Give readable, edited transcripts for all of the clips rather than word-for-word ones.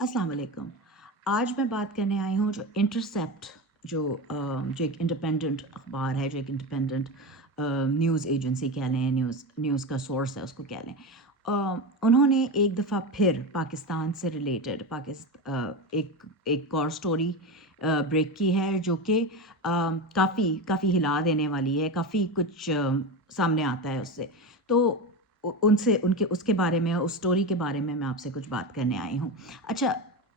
अस्सलाम वालेकुम। आज मैं बात करने आई हूँ जो इंटरसेप्ट जो एक इंडिपेंडेंट अखबार है, जो एक इंडिपेंडेंट न्यूज़ एजेंसी कह लें, न्यूज़ का सोर्स है उसको कह लें। उन्होंने एक दफ़ा फिर पाकिस्तान से रिलेटेड एक एक और स्टोरी ब्रेक की है जो कि काफ़ी हिला देने वाली है, काफ़ी कुछ सामने आता है उससे। तो उनसे उनके उसके बारे में, उस स्टोरी के बारे में मैं आपसे कुछ बात करने आई हूँ। अच्छा,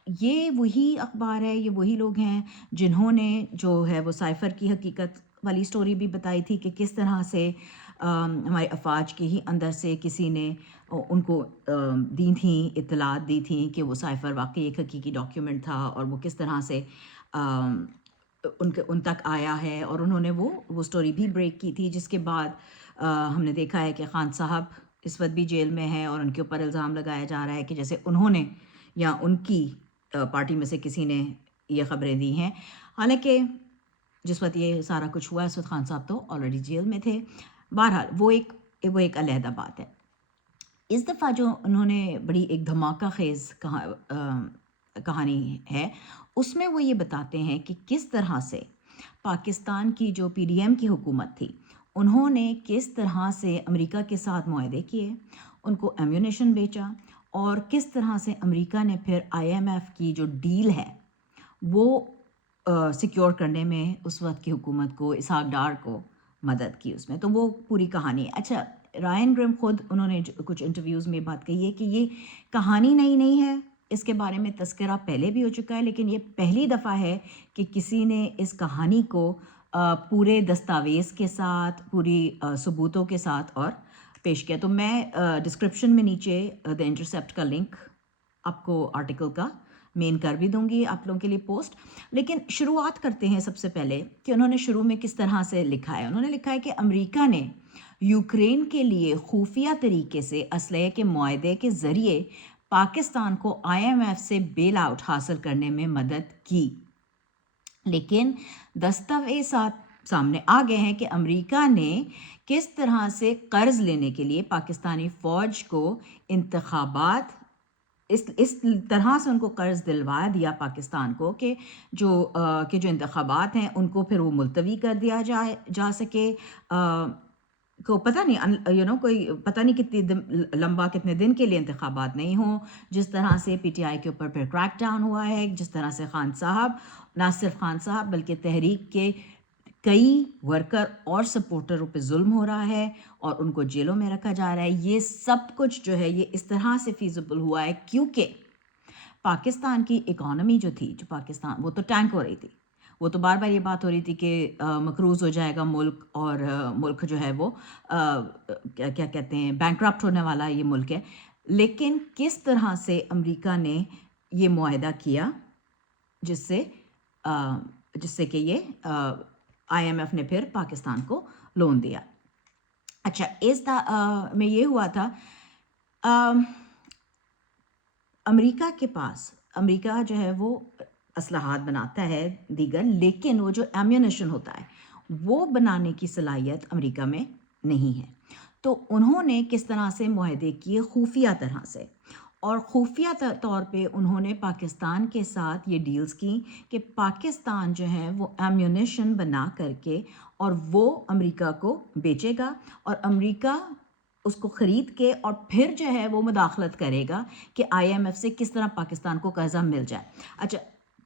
ये वही अखबार है, ये वही लोग हैं जिन्होंने जो है वो साइफ़र की हकीकत वाली स्टोरी भी बताई थी कि किस तरह से हमारे अफ़वाज के ही अंदर से किसी ने उनको दी थी, इत्तलात दी थी कि वो साइफ़र वाक़ई एक हकीकी डॉक्यूमेंट था और वो किस तरह से अम, उनके उन तक आया है, और उन्होंने वो स्टोरी भी ब्रेक की थी, जिसके बाद हमने देखा है कि खान साहब इस वक़्त भी जेल में हैं और उनके ऊपर इल्ज़ाम लगाया जा रहा है कि जैसे उन्होंने या उनकी पार्टी में से किसी ने ये खबरें दी हैं। हालाँकि जिस वक़्त ये सारा कुछ हुआ, उस वक़्त खान साहब तो ऑलरेडी जेल में थे। बहरहाल वो एक अलहदा बात है। इस दफ़ा जो उन्होंने बड़ी एक धमाका ख़ेज़ कहानी है, उसमें वो ये बताते हैं कि किस तरह से पाकिस्तान की जो पीडीएम की हुकूमत थी, उन्होंने किस तरह से अमेरिका के साथ मुआहदे किए, उनको एम्यूनेशन बेचा, और किस तरह से अमेरिका ने फिर आईएमएफ की जो डील है, वो सिक्योर करने में उस वक़्त की हुकूमत को, इसहाक डार को मदद की उसमें। तो वो पूरी कहानी है। अच्छा, रायन ग्रिम खुद उन्होंने कुछ इंटरव्यूज़ में बात कही है कि ये कहानी नई नहीं है, इसके बारे में तज़किरा पहले भी हो चुका है, लेकिन ये पहली दफ़ा है कि किसी ने इस कहानी को पूरे दस्तावेज़ के साथ, पूरी सबूतों के साथ और पेश किया। तो मैं डिस्क्रिप्शन में नीचे द इंटरसेप्ट का लिंक आपको आर्टिकल का मेन कर भी दूँगी आप लोगों के लिए पोस्ट। लेकिन शुरुआत करते हैं सबसे पहले कि उन्होंने शुरू में किस तरह से लिखा है। उन्होंने लिखा है कि अमेरिका ने यूक्रेन के लिए खुफिया तरीके से असलहे के मुआहदे के ज़रिए पाकिस्तान को आईएमएफ से बेल आउट हासिल करने में मदद की। लेकिन दस्तावेज़ात सामने आ गए हैं कि अमेरिका ने किस तरह से कर्ज़ लेने के लिए पाकिस्तानी फ़ौज को इंतखाबात इस तरह से उनको कर्ज़ दिलवा दिया पाकिस्तान को कि जो इंतखाबात हैं उनको फिर वो मुलतवी कर दिया जा सके। को पता नहीं कोई पता नहीं कितनी लंबा कितने दिन के लिए इंतखाबात नहीं हों। जिस तरह से पीटीआई के ऊपर फिर क्रैक डाउन हुआ है, जिस तरह से खान साहब, ना सिर्फ खान साहब बल्कि तहरीक के कई वर्कर और सपोर्टरों पे ज़ुल्म हो रहा है और उनको जेलों में रखा जा रहा है। ये सब कुछ जो है ये इस तरह से फ़ीज़िबल हुआ है क्योंकि पाकिस्तान की इकॉनमी जो थी, जो पाकिस्तान वो तो टैंक हो रही थी। वो तो बार-बार ये बात हो रही थी कि मक़रूज़ हो जाएगा मुल्क, और मुल्क जो है वो क्या कहते हैं, बैंकरप्ट होने वाला ये मुल्क है। लेकिन किस तरह से अमेरिका ने ये मुआहदा किया जिससे अ, जिससे कि ये आईएमएफ ने फिर पाकिस्तान को लोन दिया। अच्छा, में ये हुआ था, अम अमेरिका के पास, अमेरिका जो है वो असलहात बनाता है दीगर, लेकिन वो जो एम्यूनेशन होता है, वो बनाने की सलाहियत अमेरिका में नहीं है। तो उन्होंने किस तरह से मुआहदे किए खुफिया तरह से, और खुफिया तौर पे उन्होंने पाकिस्तान के साथ ये डील्स की कि पाकिस्तान जो है वो एम्यूनेशन बना करके और वो अमेरिका को बेचेगा, और अमेरिका उसको ख़रीद के और फिर जो है वो मुदाखलत करेगा कि आईएमएफ से किस तरह पाकिस्तान को कर्ज़ा मिल जाए। अच्छा,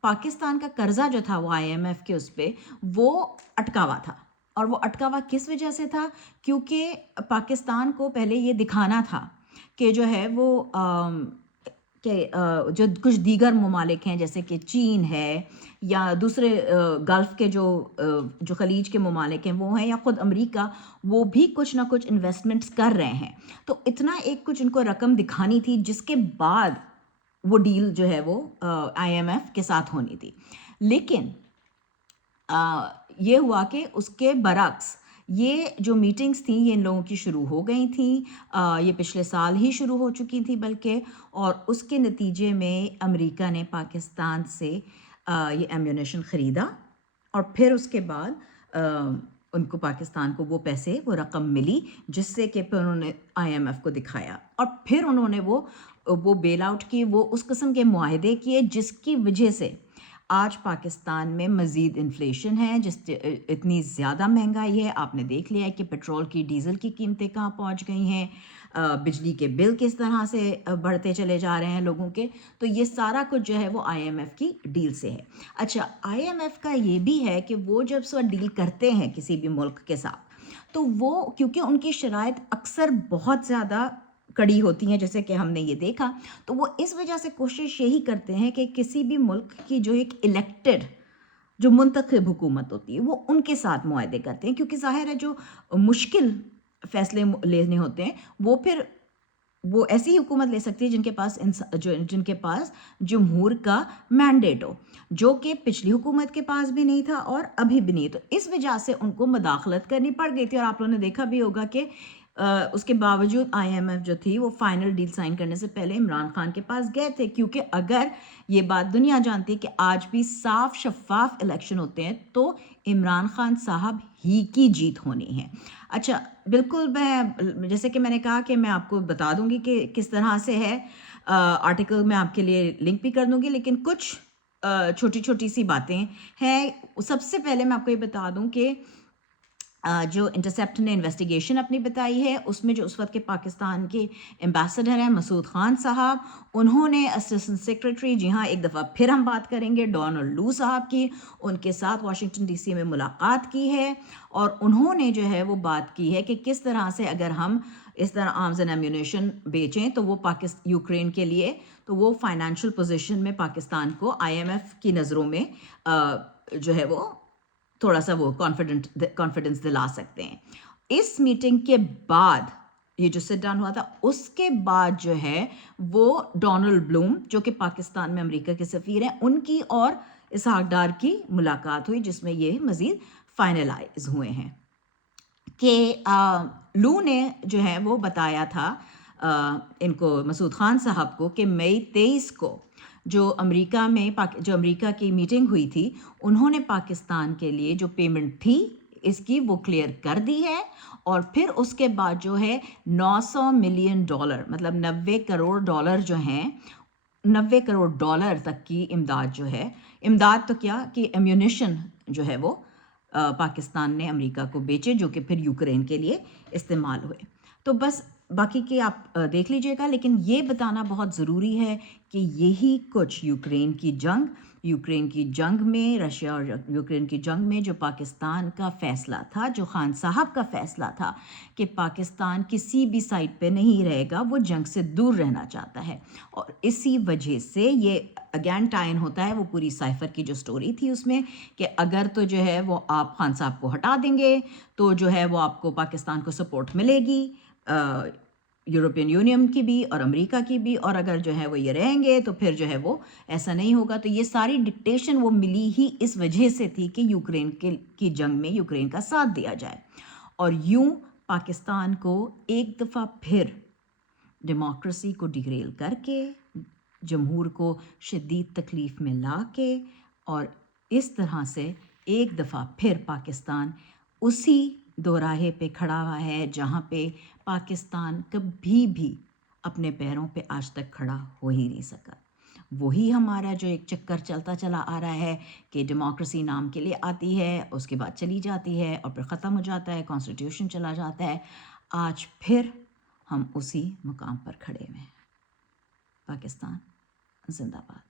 पाकिस्तान का कर्ज़ा जो था वो आईएमएफ के उस पे वो अटका हुआ था, और वो अटका हुआ किस वजह से था? क्योंकि पाकिस्तान को पहले ये दिखाना था कि जो है वो जो कुछ दीगर ममालिक हैं जैसे कि चीन है या दूसरे गल्फ़ के जो ख़लीज के ममालिक हैं वो हैं, या ख़ुद अमेरिका, वो भी कुछ ना कुछ इन्वेस्टमेंट्स कर रहे हैं। तो इतना एक कुछ इनको रकम दिखानी थी जिसके बाद वो डील जो है वो आईएमएफ के साथ होनी थी। लेकिन ये हुआ कि उसके बरक्स ये जो मीटिंग्स थी ये इन लोगों की शुरू हो गई थी। ये पिछले साल ही शुरू हो चुकी थी बल्कि, और उसके नतीजे में अमेरिका ने पाकिस्तान से ये एम्यूनेशन ख़रीदा, और फिर उसके बाद उनको, पाकिस्तान को वो पैसे, वो रकम मिली जिससे कि फिर उन्होंने आईएमएफ को दिखाया, और फिर उन्होंने वो وہ بیل آؤٹ کی، وہ اس قسم کے معاہدے کیے جس کی وجہ سے آج پاکستان میں مزید انفلیشن ہے، اتنی زیادہ مہنگائی ہے. آپ نے دیکھ لیا ہے کہ پیٹرول کی، ڈیزل کی قیمتیں کہاں پہنچ گئی ہیں، بجلی کے بل کس طرح سے بڑھتے چلے جا رہے ہیں لوگوں کے. تو یہ سارا کچھ جو ہے وہ آئی ایم ایف کی ڈیل سے ہے. اچھا، آئی ایم ایف کا یہ بھی ہے کہ وہ جب ڈیل کرتے ہیں کسی بھی ملک کے ساتھ، تو وہ کیونکہ ان کی شرائط اکثر بہت زیادہ کڑی ہوتی ہیں، جیسے کہ ہم نے یہ دیکھا، تو وہ اس وجہ سے کوشش یہی کرتے ہیں کہ کسی بھی ملک کی جو ایک الیکٹڈ، جو منتخب حکومت ہوتی ہے، وہ ان کے ساتھ معاہدے کرتے ہیں، کیونکہ ظاہر ہے جو مشکل فیصلے لینے ہوتے ہیں وہ پھر وہ ایسی حکومت لے سکتی ہے جن کے پاس جمہور کا مینڈیٹ ہو، جو کہ پچھلی حکومت کے پاس بھی نہیں تھا اور ابھی بھی نہیں. تو اس وجہ سے ان کو مداخلت کرنی پڑ گئی تھی. اور آپ لوگوں نے دیکھا بھی ہوگا کہ اس کے باوجود آئی ایم ایف جو تھی وہ فائنل ڈیل سائن کرنے سے پہلے عمران خان کے پاس گئے تھے، کیونکہ اگر یہ بات دنیا جانتی ہے کہ آج بھی صاف شفاف الیکشن ہوتے ہیں تو عمران خان صاحب ہی کی جیت ہونی ہے. اچھا، بالکل، میں جیسے کہ میں نے کہا کہ میں آپ کو بتا دوں گی کہ کس طرح سے ہے، آرٹیکل میں آپ کے لیے لنک بھی کر دوں گی، لیکن کچھ چھوٹی چھوٹی سی باتیں ہیں. سب سے پہلے میں آپ کو یہ بتا دوں کہ جو انٹرسیپٹ نے انویسٹیگیشن اپنی بتائی ہے، اس میں جو اس وقت کے پاکستان کے ایمبیسڈر ہیں مسعود خان صاحب، انہوں نے اسسٹنٹ سیکرٹری، جی ہاں ایک دفعہ پھر ہم بات کریں گے، ڈونلڈ لو صاحب کی، ان کے ساتھ واشنگٹن ڈی سی میں ملاقات کی ہے. اور انہوں نے جو ہے وہ بات کی ہے کہ کس طرح سے اگر ہم اس طرح آرمز اینڈ ایمیونیشن بیچیں تو وہ یوکرین کے لیے، تو وہ فائنینشیل پوزیشن میں پاکستان کو آئی ایم ایف کی نظروں میں جو ہے وہ تھوڑا سا وہ کانفیڈنس دلا سکتے ہیں. اس میٹنگ کے بعد یہ جو سٹ ڈاؤن ہوا تھا، اس کے بعد جو ہے وہ ڈونلڈ بلوم جو کہ پاکستان میں امریکہ کے سفیر ہیں، ان کی اور اسحاق ڈار کی ملاقات ہوئی، جس میں یہ مزید فائنلائز ہوئے ہیں کہ لو نے جو ہے وہ بتایا تھا ان کو، مسعود خان صاحب کو، کہ مئی 23 کو جو امریکہ کی میٹنگ ہوئی تھی، انہوں نے پاکستان کے لیے جو پیمنٹ تھی اس کی وہ کلیئر کر دی ہے. اور پھر اس کے بعد جو ہے $900 ملین، مطلب 90 کروڑ ڈالر جو ہیں، 90 کروڑ ڈالر تک کی امداد جو ہے، امداد تو کیا کہ ایمیونیشن جو ہے وہ پاکستان نے امریکہ کو بیچے، جو کہ پھر یوکرین کے لیے استعمال ہوئے. تو بس باقی کے آپ دیکھ لیجئے گا، لیکن یہ بتانا بہت ضروری ہے کہ یہی کچھ یوکرین کی جنگ میں، رشیا اور یوکرین کی جنگ میں جو پاکستان کا فیصلہ تھا، جو خان صاحب کا فیصلہ تھا کہ پاکستان کسی بھی سائٹ پہ نہیں رہے گا، وہ جنگ سے دور رہنا چاہتا ہے. اور اسی وجہ سے یہ اگین ٹائن ہوتا ہے وہ پوری سائفر کی جو سٹوری تھی اس میں، کہ اگر تو جو ہے وہ آپ خان صاحب کو ہٹا دیں گے تو جو ہے وہ آپ کو پاکستان کو سپورٹ ملے گی، یورپین یونین کی بھی اور امریکہ کی بھی، اور اگر جو ہے وہ یہ رہیں گے تو پھر جو ہے وہ ایسا نہیں ہوگا. تو یہ ساری ڈکٹیشن وہ ملی ہی اس وجہ سے تھی کہ یوکرین کی جنگ میں یوکرین کا ساتھ دیا جائے. اور یوں پاکستان کو ایک دفعہ پھر ڈیموکریسی کو ڈیگریل کر کے، جمہور کو شدید تکلیف میں لا کے، اور اس طرح سے ایک دفعہ پھر پاکستان اسی دوراہے پہ کھڑا ہوا ہے جہاں پہ پاکستان کبھی بھی اپنے پیروں پہ آج تک کھڑا ہو ہی نہیں سکا. وہی ہمارا جو ایک چکر چلتا چلا آ رہا ہے کہ ڈیموکریسی نام کے لیے آتی ہے، اس کے بعد چلی جاتی ہے اور پھر ختم ہو جاتا ہے، کانسٹیٹیوشن چلا جاتا ہے. آج پھر ہم اسی مقام پر کھڑے ہوئے ہیں. پاکستان زندہ باد.